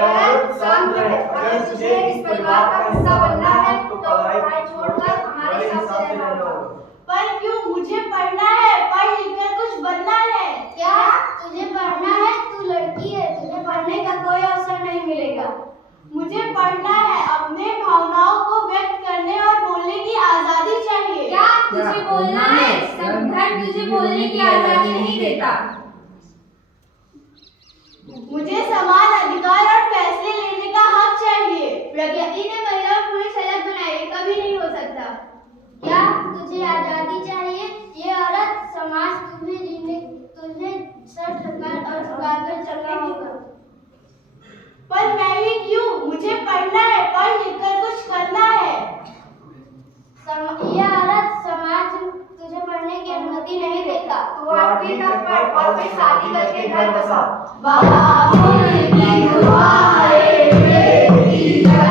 औरत शांत रहे। अगर तुझे इस परिवार का हिस्सा बनना है तो पढ़ाई छोड़कर हमारे हिसाब से रहना होगा। पर क्यों? मुझे पढ़ना है, पढ़ लिखकर कुछ बनना है। क्या तुझे पढ़ना है? तू लड़की है, तुझे पढ़ने का कोई अवसर नहीं मिलेगा। मुझे पढ़ना है, अपने भावनाओं को व्यक्त करने और बोलने की आजादी चाहिए। क्या तुझे बोलना है? संविधान तुझे बोलने की आजादी नहीं देता। मुझे समान अधिकार और फैसले लेने का हक चाहिए। प्रगति ने महिला और पुरुष अलग बनाए, कभी नहीं हो सकता। क्या तुझे आजादी चाहिए? ये औरत समाज तुझे सर झुकाकर चलना होगा। पर मैं ही क्यों? मुझे पढ़ना है, पढ़ लिखकर कुछ करना है। यह औरत समाज तुझे पढ़ने की अनुमति नहीं देता। तू 8वीं तक पढ़ और फिर शादी करके घर बसा। बाबुल की दुआएं मेरी जा,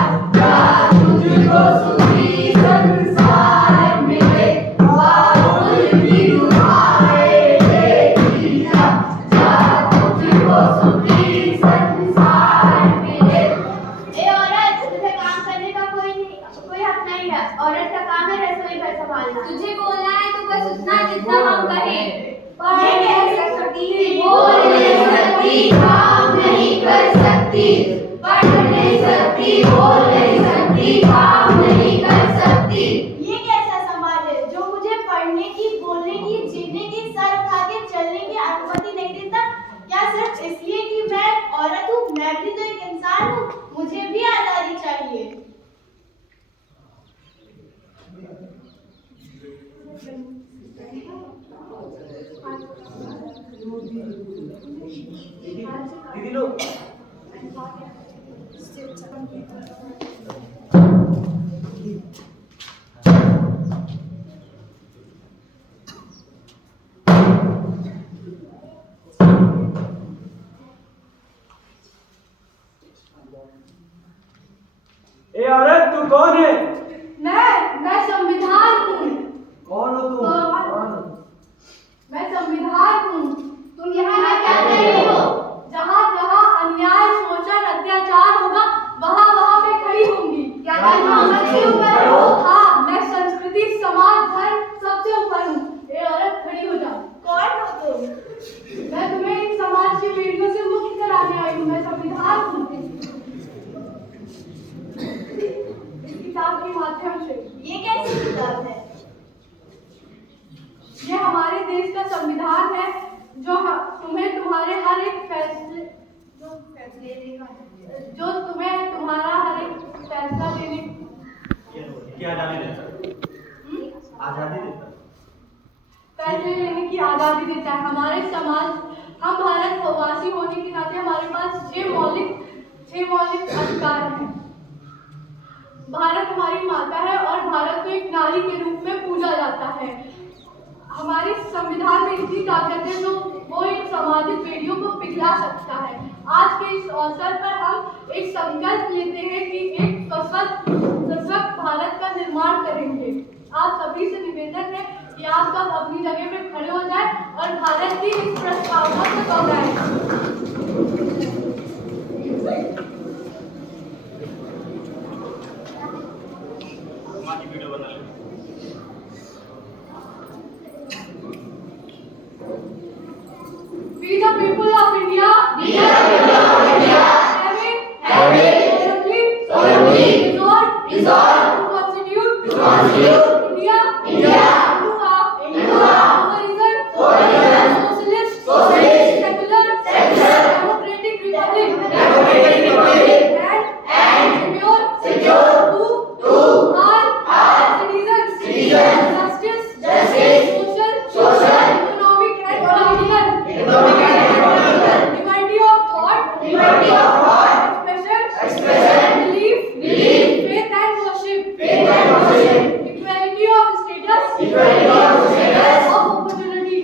तुझको सुखी संसार मिले। बाबुल की दुआएं मेरी जा, तुझको सुखी संसार मिले। ए औरत, तुझे काम करने का कोई हक नहीं है। औरत का काम है रसोई घर संभालना। तुझे बोलना है तो बस उतना जितना हम कहें। ये कह सकती, बोल नहीं सकती, काम नहीं कर सकती, पढ़ नहीं सकती, बोल नहीं सकती, काम नहीं कर सकती। ये कैसा समाज है जो मुझे पढ़ने की, बोलने की, जीने की, सर उठा के चलने की अनुमति नहीं देता? क्या सिर्फ इसलिए कि मैं औरत हूँ? मैं भी तो एक इंसान हूँ, मुझे भी आजादी चाहिए। दीदी लोग ए औरत, तू कौन है? मैं संविधान हूँ। कौन हो तुम? कौन हो? मैं संविधान हूँ। तुम यहाँ क्या कर रही हो? जहाँ जहाँ अन्याय, शोषण, अत्याचार होगा वहाँ मैं खड़ी होंगी। क्या तुम सबसे ऊपर हो? हाँ, मैं संस्कृति, समाज, धर्म सबसे ऊपर हूँ। ए औरत, खड़ी हो जाओ। कौन हो तुम? मैं तुम्हें इस समाज की वीडियो से मुक्त कराने आई हूँ। मैं संविधान हूँ। इस किताब के माध्यम से। ये कैसी किताब है? ये हमारे देश का संविधान है जो तुम्हें तुम्हारे हर एक फैसले जो तुम्हें तुम्हारा हर एक फैसला लेने की आजादी देता है। आजादी देता है। फैसले लेने की आजादी देता है। हमारे समाज, हम भारतवासी होने के नाते हमारे पास 6 मौलिक अधिकार हैं। भारत हमारी माता है और भारत को एक नारी के रूप में पूजा जाता है। हमारे संविधान में इतनी ताकत है जो वो इन सामाजिक बेड़ियों को पिघला सकता है। आज के इस अवसर पर हम एक संकल्प लेते हैं कि एक सशक्त भारत का निर्माण करेंगे। आप सभी से निवेदन है कि आप सब अपनी जगह पे खड़े हो जाएं और भारत की इस प्रस्तावना को दोहराएं। वीडियो बना ले। We the people of India. We the people of India. Having solemnly resolved to constitute India into a sovereign, socialist, secular, democratic republic and secure to all citizens justice, social, economic and political, liberty of thought, expression, belief, faith and worship, equality of status, of opportunity.